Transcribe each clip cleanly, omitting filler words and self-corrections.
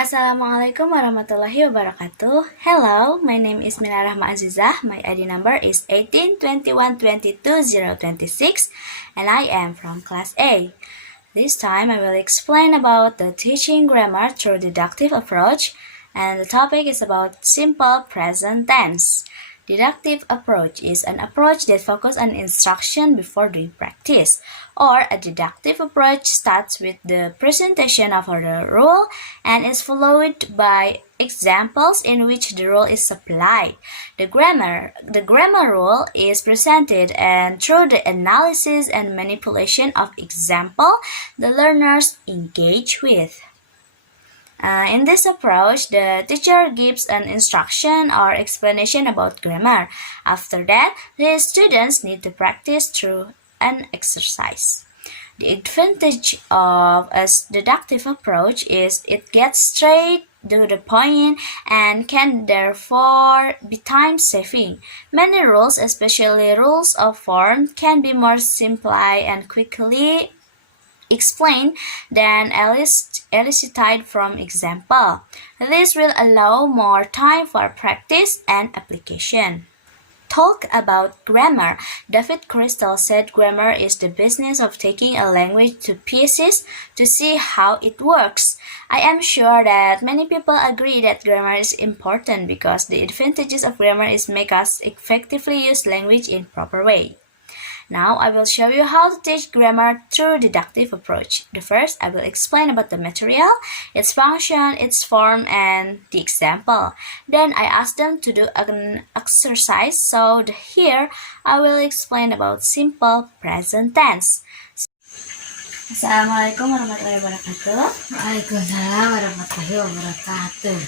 Assalamualaikum warahmatullahi wabarakatuh. Hello, my name is Mina Rahma Azizah. My ID number is 1821222026 and I am from class A. This time I will explain about the teaching grammar through deductive approach, and the topic is about simple present tense. Deductive approach is an approach that focuses on instruction before doing practice, or a deductive approach starts with the presentation of the rule and is followed by examples in which the rule is applied. The grammar rule is presented, and through the analysis and manipulation of example, the learners engage with. In this approach, the teacher gives an instruction or explanation about grammar. After that, the students need to practice through an exercise. The advantage of a deductive approach is it gets straight to the point and can therefore be time-saving. Many rules, especially rules of form, can be more simple and quickly explained than elicited from example. This will allow more time for practice and application. Talk about grammar. David Crystal said grammar is the business of taking a language to pieces to see how it works. I am sure that many people agree that grammar is important because the advantages of grammar is make us effectively use language in proper way. Now I will show you how to teach grammar through deductive approach. The first, I will explain about the material, its function, its form, and the example. Then I ask them to do an exercise. So here I will explain about simple present tense. Assalamualaikum warahmatullahi wabarakatuh. Waalaikumsalam warahmatullahi wabarakatuh.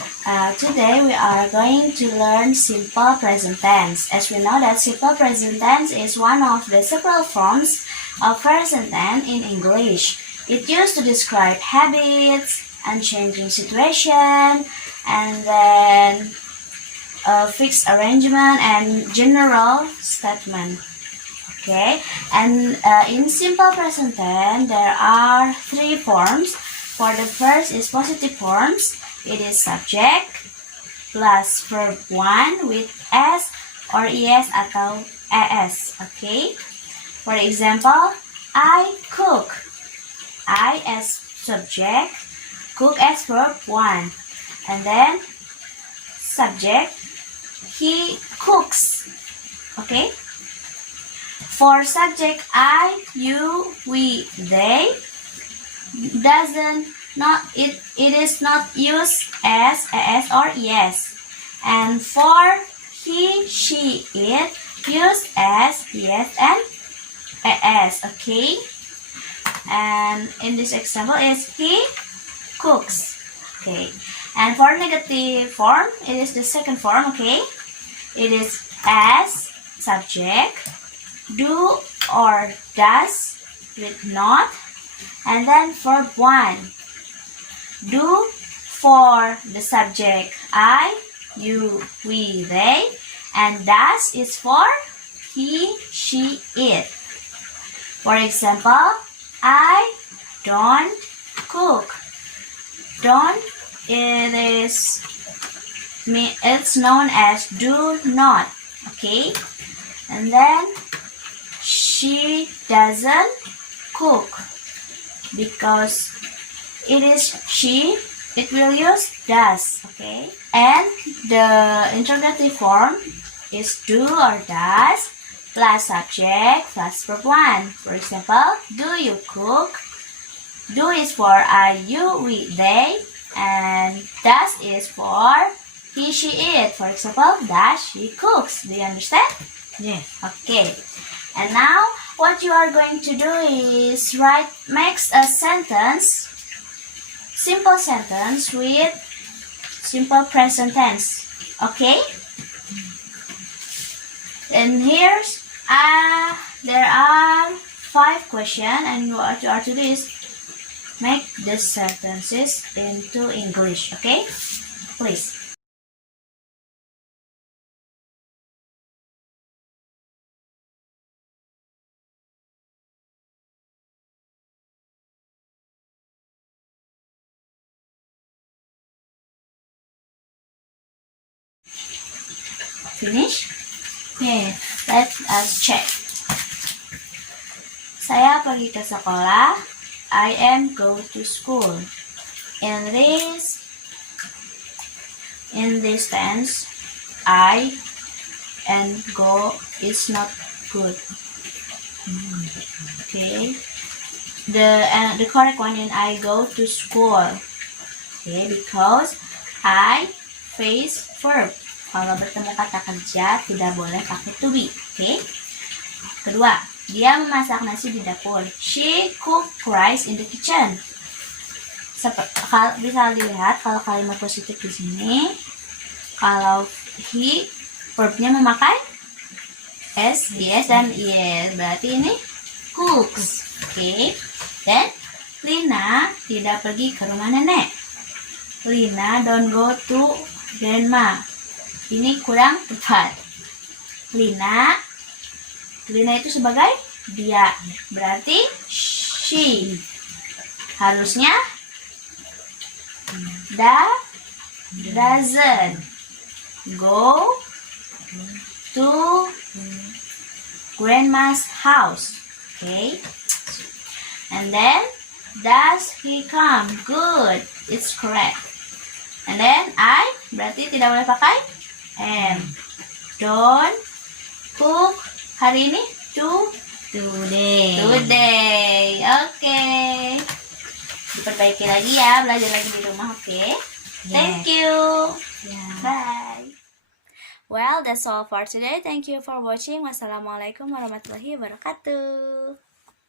Today we are going to learn simple present tense. As we know that simple present tense is one of the several forms of present tense in English. It used to describe habits, unchanging situation, and then a fixed arrangement and general statement. Okay, and in simple present tense, there are three forms. For the first is positive forms. It is subject plus verb 1 with S or ES atau ES. Okay, for example, I cook. I as subject, cook as verb 1. And then subject, he cooks. Okay. For subject I, you, we, they it is not used as or yes. And for he, she, it used as yes and as. Okay. And in this example is he cooks. Okay. And for negative form, it is the second form. Okay. It is as subject, do or does with not, and then verb 1. Do for the subject I, you, we, they, and does is for he, she, it. For example, I don't cook. Don't, it's known as do not. Okay. And then she doesn't cook because it is she, it will use does. Okay. And the interrogative form is do or does plus subject plus verb 1. For example, do you cook? Do is for I, you, we, they, and does is for he, she, it. For example, does she cooks? Do you understand? Yes. Okay. And now, what you are going to do is make a sentence, simple sentence with simple present tense. Okay? And here's, there are 5 questions, and what you are to do is make these sentences into English. Okay? Please. Finish? Yes. Let us check. Saya pergi ke sekolah. I am go to school. In this tense, I and go is not good. Okay. The correct one is I go to school. Okay, because I face verb. Kalau bertemu kata kerja tidak boleh pakai to be. Okay. Kedua, dia memasak nasi di dapur. She cook rice in the kitchen. Bisa dilihat kalau kalimat positif di sini, kalau he verbnya memakai s, yes, dan yes. Berarti ini cooks. Oke. Dan Lina tidak pergi ke rumah nenek. Lina don't go to grandma. Ini kurang tepat. Lina itu sebagai dia. Berarti she. Harusnya doesn't go to grandma's house. Okay. And then, does he come? Good. It's correct. And then, I berarti tidak boleh pakai am. Don't cook hari ini Today. Okay. Diperbaiki lagi ya, belajar lagi di rumah, okay? Thank you. Yeah. Bye. Well, that's all for today. Thank you for watching. Wassalamualaikum warahmatullahi wabarakatuh.